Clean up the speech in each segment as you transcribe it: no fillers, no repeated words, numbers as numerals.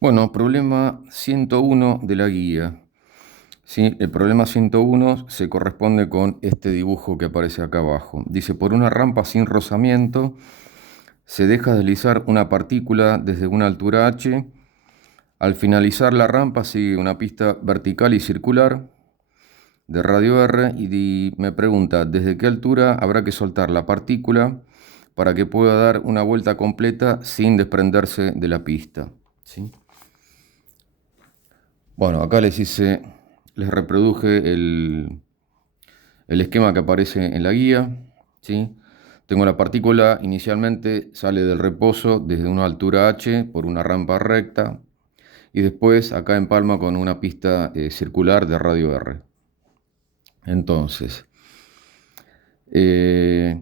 Bueno, problema 101 de la guía. ¿Sí? El problema 101 se corresponde con este dibujo que aparece acá abajo. Dice, por una rampa sin rozamiento se deja deslizar una partícula desde una altura h. Al finalizar la rampa sigue una pista vertical y circular de radio R y me pregunta, ¿desde qué altura habrá que soltar la partícula para que pueda dar una vuelta completa sin desprenderse de la pista? ¿Sí? Bueno, acá les reproduje el esquema que aparece en la guía, ¿sí? Tengo la partícula, inicialmente sale del reposo desde una altura h por una rampa recta y después acá empalma con una pista circular de radio R. Entonces, eh,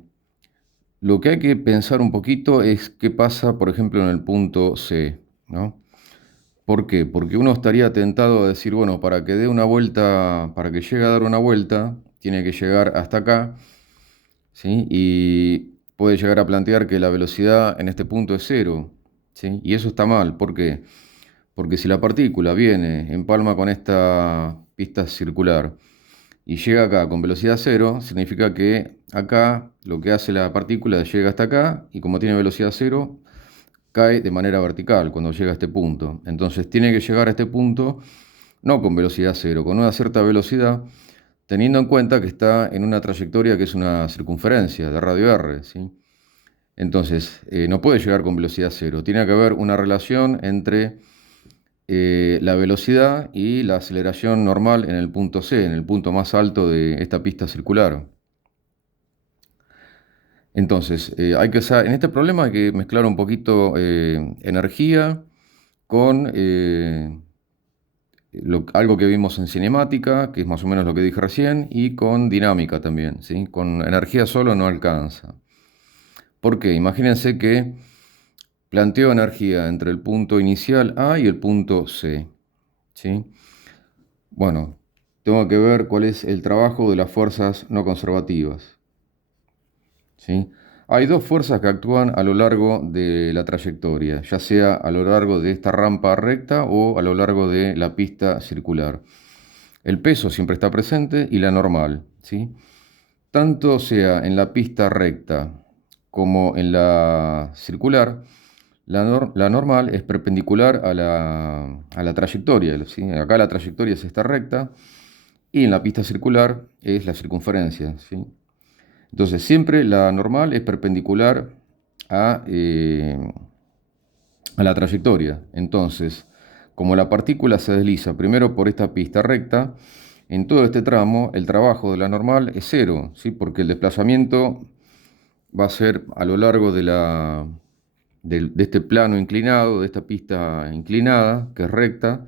lo que hay que pensar un poquito es qué pasa, por ejemplo, en el punto C, ¿no? ¿Por qué? Porque uno estaría tentado a decir, bueno, para que dé una vuelta, para que llegue a dar una vuelta, tiene que llegar hasta acá, ¿sí? Y puede llegar a plantear que la velocidad en este punto es cero, ¿sí? Y eso está mal. ¿Por qué? Porque si la partícula viene, empalma con esta pista circular y llega acá con velocidad cero, significa que acá lo que hace la partícula es llega hasta acá y como tiene velocidad cero, cae de manera vertical cuando llega a este punto. Entonces tiene que llegar a este punto no con velocidad cero, con una cierta velocidad, teniendo en cuenta que está en una trayectoria que es una circunferencia de radio r, ¿sí? Entonces, no puede llegar con velocidad cero. Tiene que haber una relación entre la velocidad y la aceleración normal en el punto C, en el punto más alto de esta pista circular. Entonces, en este problema hay que mezclar un poquito energía con algo que vimos en cinemática, que es más o menos lo que dije recién, y con dinámica también, ¿sí? Con energía solo no alcanza. ¿Por qué? Imagínense que planteo energía entre el punto inicial A y el punto C, ¿sí? Bueno, tengo que ver cuál es el trabajo de las fuerzas no conservativas, ¿sí? Hay dos fuerzas que actúan a lo largo de la trayectoria, ya sea a lo largo de esta rampa recta o a lo largo de la pista circular. El peso siempre está presente y la normal, ¿sí? Tanto sea en la pista recta como en la circular, la normal es perpendicular a la trayectoria, ¿sí? Acá la trayectoria es esta recta y en la pista circular es la circunferencia, ¿sí? Entonces siempre la normal es perpendicular a, eh, a la trayectoria. Entonces, como la partícula se desliza primero por esta pista recta, en todo este tramo el trabajo de la normal es cero, ¿sí? Porque el desplazamiento va a ser a lo largo de este plano inclinado, de esta pista inclinada, que es recta,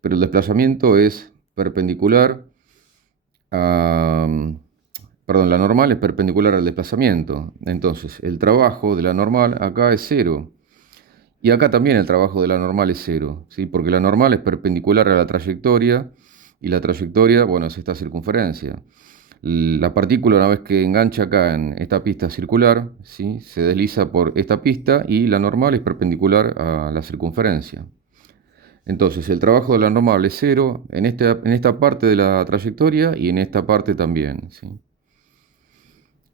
pero el desplazamiento es perpendicular a... Perdón, la normal es perpendicular al desplazamiento. Entonces, el trabajo de la normal acá es cero. Y acá también el trabajo de la normal es cero, ¿sí? Porque la normal es perpendicular a la trayectoria y la trayectoria, bueno, es esta circunferencia. La partícula, una vez que engancha acá en esta pista circular, ¿sí? Se desliza por esta pista y la normal es perpendicular a la circunferencia. Entonces, el trabajo de la normal es cero en esta parte de la trayectoria y en esta parte también, ¿sí?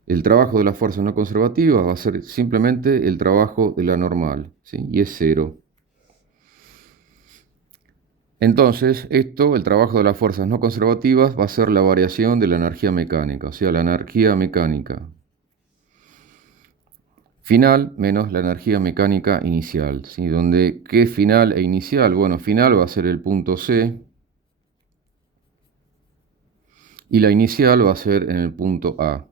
El trabajo de las fuerzas no conservativas va a ser simplemente el trabajo de la normal, ¿sí? Y es cero. Entonces, el trabajo de las fuerzas no conservativas, va a ser la variación de la energía mecánica, o sea, la energía mecánica final menos la energía mecánica inicial, ¿sí? Donde, ¿qué es final e inicial? Bueno, final va a ser el punto C y la inicial va a ser en el punto A.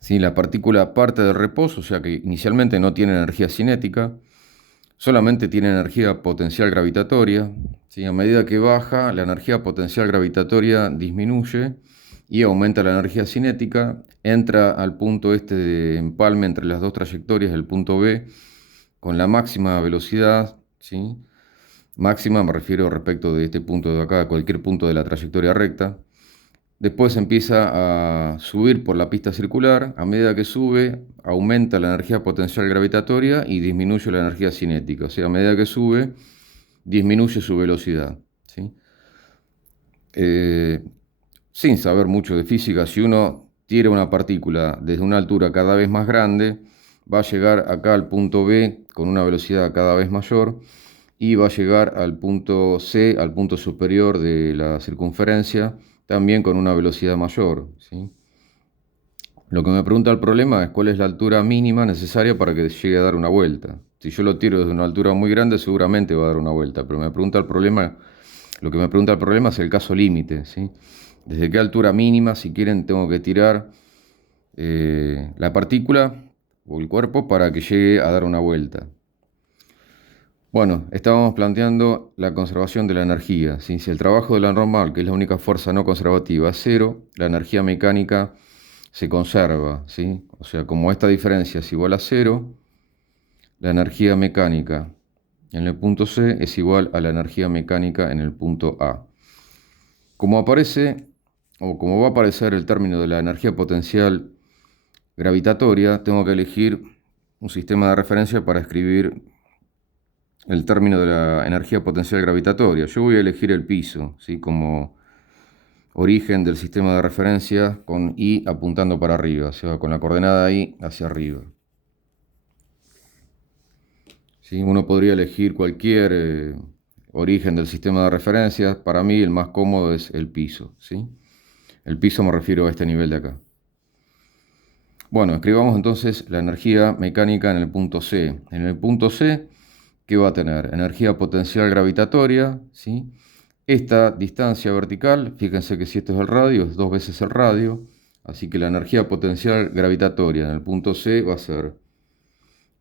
¿Sí? La partícula parte del reposo, o sea que inicialmente no tiene energía cinética, solamente tiene energía potencial gravitatoria, ¿sí? A medida que baja, la energía potencial gravitatoria disminuye y aumenta la energía cinética, entra al punto este de empalme entre las dos trayectorias, el punto B, con la máxima velocidad, ¿sí? Máxima me refiero respecto de este punto de acá, a cualquier punto de la trayectoria recta, Después empieza a subir por la pista circular. A medida que sube, aumenta la energía potencial gravitatoria y disminuye la energía cinética. O sea, a medida que sube, disminuye su velocidad, ¿sí? Eh, Sin saber mucho de física, si uno tira una partícula desde una altura cada vez más grande, va a llegar acá al punto B con una velocidad cada vez mayor y va a llegar al punto C, al punto superior de la circunferencia, también con una velocidad mayor, ¿sí? Lo que me pregunta el problema es cuál es la altura mínima necesaria para que llegue a dar una vuelta. Si yo lo tiro desde una altura muy grande, seguramente va a dar una vuelta, pero me pregunta el problema, lo que me pregunta el problema es el caso límite, ¿sí? ¿Desde qué altura mínima, si quieren, tengo que tirar la partícula o el cuerpo para que llegue a dar una vuelta? Bueno, estábamos planteando la conservación de la energía, ¿sí? Si el trabajo de la normal, que es la única fuerza no conservativa, es cero, la energía mecánica se conserva, ¿sí? O sea, como esta diferencia es igual a cero, la energía mecánica en el punto C es igual a la energía mecánica en el punto A. Como aparece, o como va a aparecer el término de la energía potencial gravitatoria, tengo que elegir un sistema de referencia para escribir el término de la energía potencial gravitatoria. Yo voy a elegir el piso, ¿sí? Como origen del sistema de referencia con I apuntando para arriba, o sea, con la coordenada I hacia arriba. ¿Sí? Uno podría elegir cualquier origen del sistema de referencia. Para mí el más cómodo es el piso, ¿sí? El piso me refiero a este nivel de acá. Bueno, escribamos entonces la energía mecánica en el punto C. En el punto C, ¿qué va a tener? Energía potencial gravitatoria, ¿sí? Esta distancia vertical, fíjense que si esto es el radio, es 2 veces el radio, así que la energía potencial gravitatoria en el punto C va a ser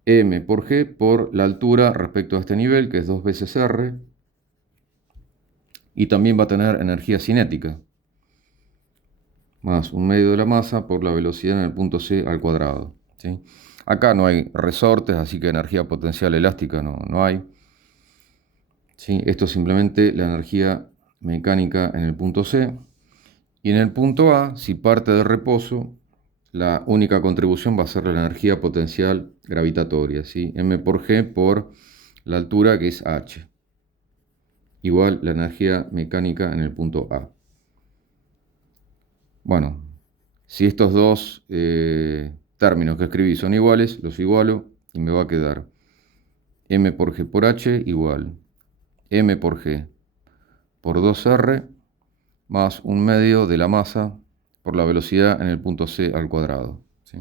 m por g por la altura respecto a este nivel, que es 2 veces r, y también va a tener energía cinética, más un medio de la masa por la velocidad en el punto C al cuadrado, ¿sí? Acá no hay resortes, así que energía potencial elástica no hay, ¿sí? Esto es simplemente la energía mecánica en el punto C. Y en el punto A, si parte de reposo, la única contribución va a ser la energía potencial gravitatoria, ¿sí? M por G por la altura, que es H, igual la energía mecánica en el punto A. Bueno, si estos dos términos que escribí son iguales, los igualo y me va a quedar M por G por H igual M por G por 2R más un medio de la masa por la velocidad en el punto C al cuadrado, ¿sí?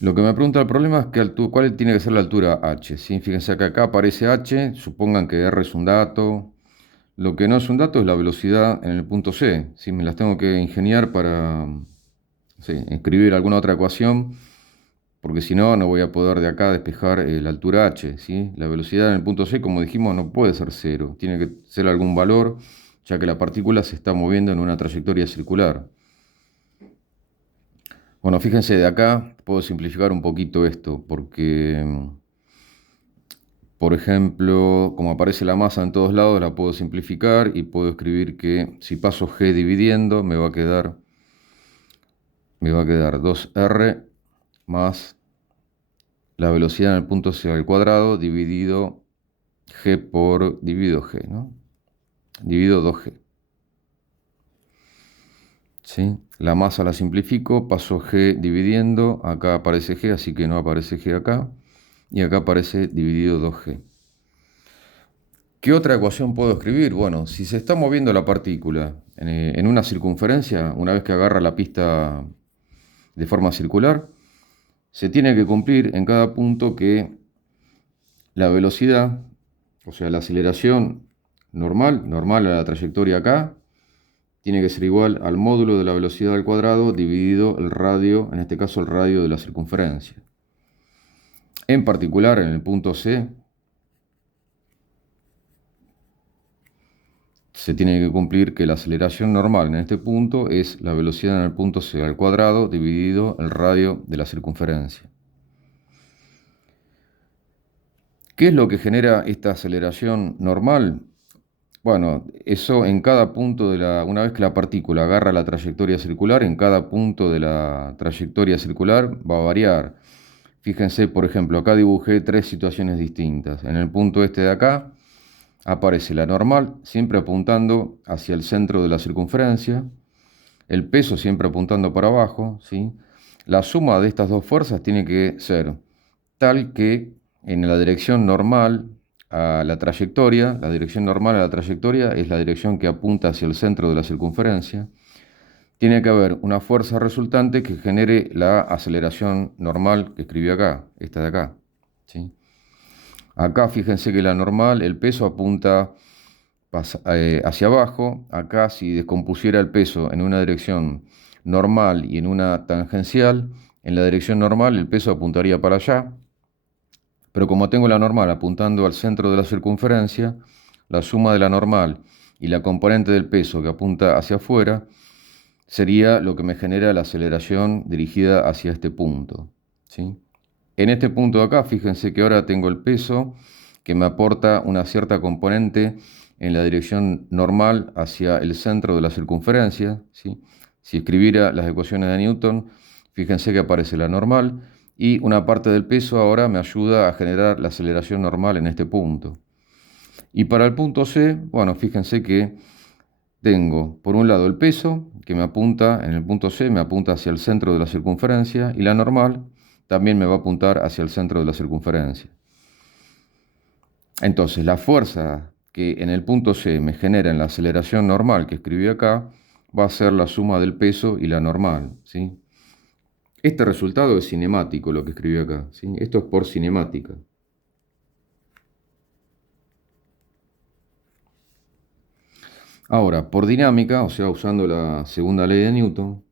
Lo que me pregunta el problema es cuál tiene que ser la altura H, ¿sí? Fíjense que acá aparece H, supongan que R es un dato. Lo que no es un dato es la velocidad en el punto C, ¿sí? Me las tengo que ingeniar para, sí, escribir alguna otra ecuación, porque si no, no voy a poder de acá despejar la altura H, ¿sí? La velocidad en el punto C, como dijimos, no puede ser cero, tiene que ser algún valor, ya que la partícula se está moviendo en una trayectoria circular. Bueno, fíjense, de acá puedo simplificar un poquito esto, porque, por ejemplo, como aparece la masa en todos lados, la puedo simplificar y puedo escribir que si paso G dividiendo, me va a quedar 2R más la velocidad en el punto C al cuadrado dividido G, ¿no? Dividido 2G. ¿Sí? La masa la simplifico, paso G dividiendo, acá aparece G, así que no aparece G acá, y acá aparece dividido 2G. ¿Qué otra ecuación puedo escribir? Bueno, si se está moviendo la partícula en una circunferencia, una vez que agarra la pista de forma circular, se tiene que cumplir en cada punto que la velocidad, o sea, la aceleración normal a la trayectoria acá, tiene que ser igual al módulo de la velocidad al cuadrado dividido el radio, en este caso el radio de la circunferencia. En particular, en el punto C, se tiene que cumplir que la aceleración normal en este punto es la velocidad en el punto C al cuadrado dividido el radio de la circunferencia. ¿Qué es lo que genera esta aceleración normal? Bueno, eso en cada punto una vez que la partícula agarra la trayectoria circular, en cada punto de la trayectoria circular va a variar. Fíjense, por ejemplo, acá dibujé tres situaciones distintas. En el punto este de acá aparece la normal, siempre apuntando hacia el centro de la circunferencia, el peso siempre apuntando para abajo, ¿sí? La suma de estas dos fuerzas tiene que ser tal que en la dirección normal a la dirección normal a la trayectoria es la dirección que apunta hacia el centro de la circunferencia, tiene que haber una fuerza resultante que genere la aceleración normal que escribí acá, esta de acá, ¿sí? Acá fíjense que la normal, el peso apunta hacia abajo. Acá si descompusiera el peso en una dirección normal y en una tangencial, en la dirección normal el peso apuntaría para allá, pero como tengo la normal apuntando al centro de la circunferencia, la suma de la normal y la componente del peso que apunta hacia afuera sería lo que me genera la aceleración dirigida hacia este punto, ¿sí? En este punto de acá, fíjense que ahora tengo el peso que me aporta una cierta componente en la dirección normal hacia el centro de la circunferencia, ¿sí? Si escribiera las ecuaciones de Newton, fíjense que aparece la normal y una parte del peso ahora me ayuda a generar la aceleración normal en este punto. Y para el punto C, bueno, fíjense que tengo por un lado el peso que me apunta, en el punto C me apunta hacia el centro de la circunferencia y la normal también me va a apuntar hacia el centro de la circunferencia. Entonces, la fuerza que en el punto C me genera en la aceleración normal que escribí acá va a ser la suma del peso y la normal, ¿sí? Este resultado es cinemático, lo que escribí acá, ¿sí? Esto es por cinemática. Ahora, por dinámica, o sea, usando la segunda ley de Newton,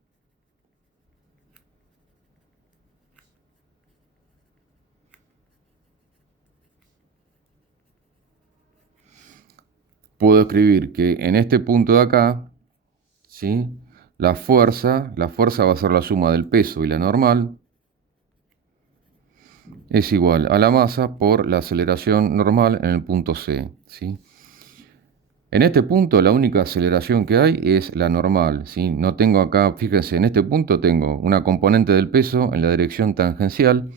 puedo escribir que en este punto de acá, ¿sí? La fuerza va a ser la suma del peso y la normal, es igual a la masa por la aceleración normal en el punto C, ¿sí? En este punto la única aceleración que hay es la normal, ¿sí? No tengo acá, fíjense, en este punto tengo una componente del peso en la dirección tangencial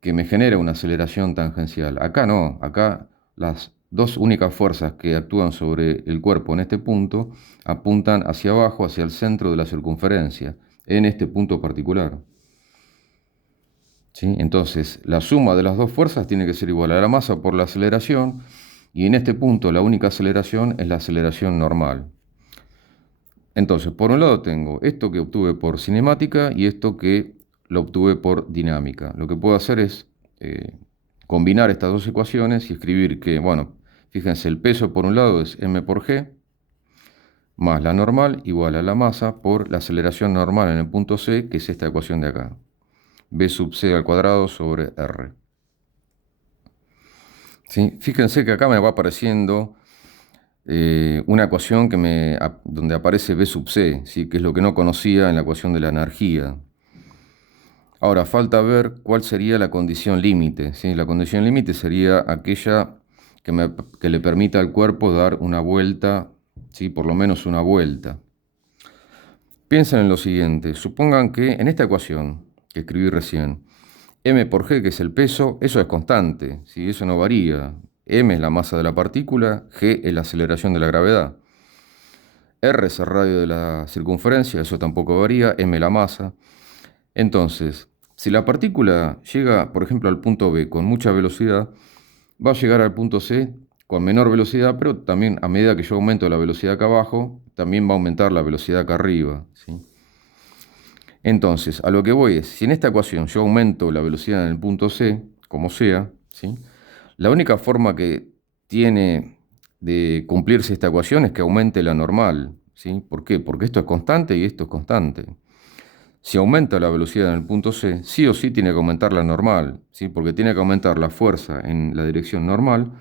que me genera una aceleración tangencial. Acá no, acá las dos únicas fuerzas que actúan sobre el cuerpo en este punto apuntan hacia abajo, hacia el centro de la circunferencia, en este punto particular, ¿sí? Entonces, la suma de las dos fuerzas tiene que ser igual a la masa por la aceleración, y en este punto la única aceleración es la aceleración normal. Entonces, por un lado tengo esto que obtuve por cinemática y esto que lo obtuve por dinámica. Lo que puedo hacer es combinar estas dos ecuaciones y escribir que, bueno, fíjense, el peso por un lado es m por g, más la normal igual a la masa por la aceleración normal en el punto C, que es esta ecuación de acá. B sub c al cuadrado sobre r. ¿Sí? Fíjense que acá me va apareciendo una ecuación donde aparece B sub c, ¿sí? Que es lo que no conocía en la ecuación de la energía. Ahora, falta ver cuál sería la condición límite, ¿sí? La condición límite sería aquella que le permita al cuerpo dar una vuelta, ¿sí? Por lo menos una vuelta. Piensen en lo siguiente, supongan que en esta ecuación que escribí recién, m por g, que es el peso, eso es constante, ¿sí? Eso no varía. M es la masa de la partícula, g es la aceleración de la gravedad. R es el radio de la circunferencia, eso tampoco varía, m la masa. Entonces, si la partícula llega, por ejemplo, al punto B con mucha velocidad, va a llegar al punto C con menor velocidad, pero también a medida que yo aumento la velocidad acá abajo, también va a aumentar la velocidad acá arriba, ¿sí? Entonces, a lo que voy es, si en esta ecuación yo aumento la velocidad en el punto C, como sea, ¿sí? La única forma que tiene de cumplirse esta ecuación es que aumente la normal, ¿sí? ¿Por qué? Porque esto es constante y esto es constante. Si aumenta la velocidad en el punto C, sí o sí tiene que aumentar la normal, ¿sí? Porque tiene que aumentar la fuerza en la dirección normal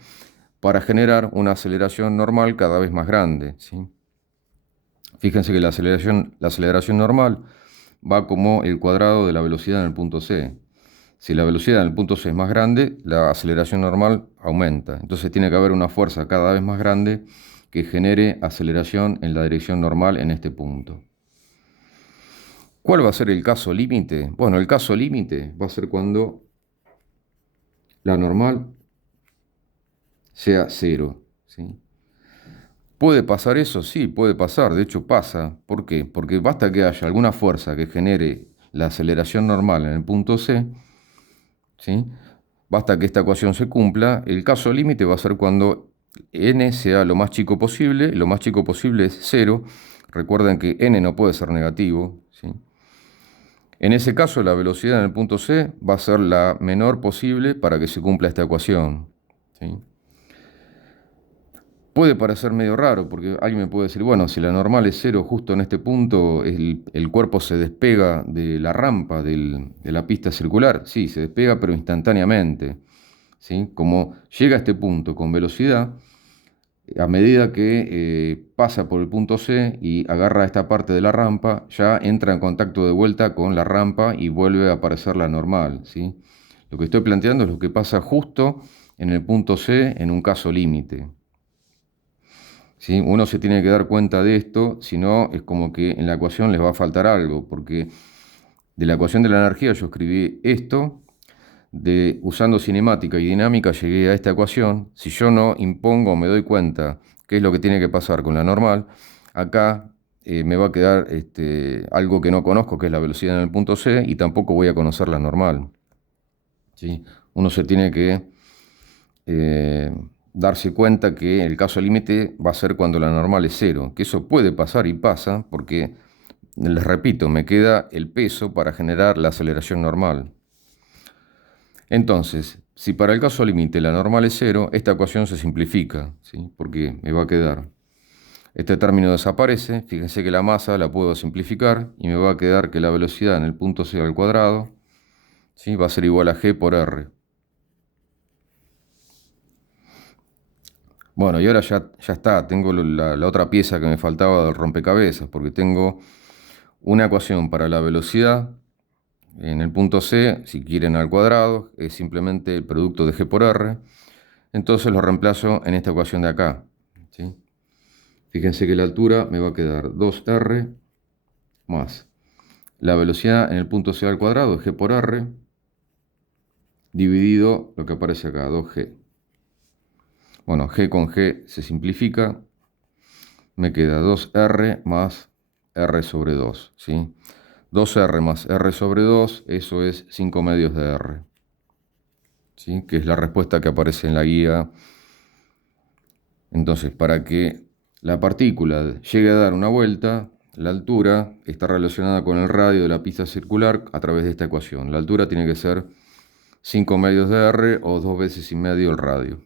para generar una aceleración normal cada vez más grande, ¿sí? Fíjense que la aceleración normal va como el cuadrado de la velocidad en el punto C. Si la velocidad en el punto C es más grande, la aceleración normal aumenta. Entonces tiene que haber una fuerza cada vez más grande que genere aceleración en la dirección normal en este punto. ¿Cuál va a ser el caso límite? Bueno, el caso límite va a ser cuando la normal sea 0, ¿sí? ¿Puede pasar eso? Sí, puede pasar, de hecho pasa. ¿Por qué? Porque basta que haya alguna fuerza que genere la aceleración normal en el punto C, ¿sí? Basta que esta ecuación se cumpla. El caso límite va a ser cuando n sea lo más chico posible. Lo más chico posible es 0. Recuerden que n no puede ser negativo, ¿sí? En ese caso, la velocidad en el punto C va a ser la menor posible para que se cumpla esta ecuación, ¿sí? Puede parecer medio raro, porque alguien me puede decir, bueno, si la normal es 0 justo en este punto, el cuerpo se despega de la rampa de la pista circular. Sí, se despega, pero instantáneamente, ¿sí? Como llega a este punto con velocidad, a medida que pasa por el punto C y agarra esta parte de la rampa, ya entra en contacto de vuelta con la rampa y vuelve a aparecer la normal, ¿sí? Lo que estoy planteando es lo que pasa justo en el punto C en un caso límite, ¿sí? Uno se tiene que dar cuenta de esto, si no es como que en la ecuación les va a faltar algo, porque de la ecuación de la energía yo escribí esto, usando cinemática y dinámica llegué a esta ecuación. Si yo no impongo, me doy cuenta qué es lo que tiene que pasar con la normal, acá me va a quedar algo que no conozco, que es la velocidad en el punto C, y tampoco voy a conocer la normal, ¿sí? Uno se tiene que darse cuenta que el caso límite va a ser cuando la normal es 0, que eso puede pasar y pasa, porque, les repito, me queda el peso para generar la aceleración normal. Entonces, si para el caso límite la normal es 0, esta ecuación se simplifica, ¿sí? Porque me va a quedar, este término desaparece, fíjense que la masa la puedo simplificar y me va a quedar que la velocidad en el punto C al cuadrado, ¿sí? Va a ser igual a G por R. Bueno, y ahora ya está, tengo la otra pieza que me faltaba del rompecabezas, porque tengo una ecuación para la velocidad en el punto C, si quieren al cuadrado, es simplemente el producto de G por R. Entonces lo reemplazo en esta ecuación de acá, ¿sí? Fíjense que la altura me va a quedar 2R más la velocidad en el punto C al cuadrado, es G por R, dividido lo que aparece acá, 2G. Bueno, G con G se simplifica, me queda 2R más R sobre 2, ¿sí? 2R más R sobre 2, eso es 5 medios de R, ¿sí? Que es la respuesta que aparece en la guía. Entonces, para que la partícula llegue a dar una vuelta, la altura está relacionada con el radio de la pista circular a través de esta ecuación. La altura tiene que ser 5 medios de R o 2 veces y medio el radio.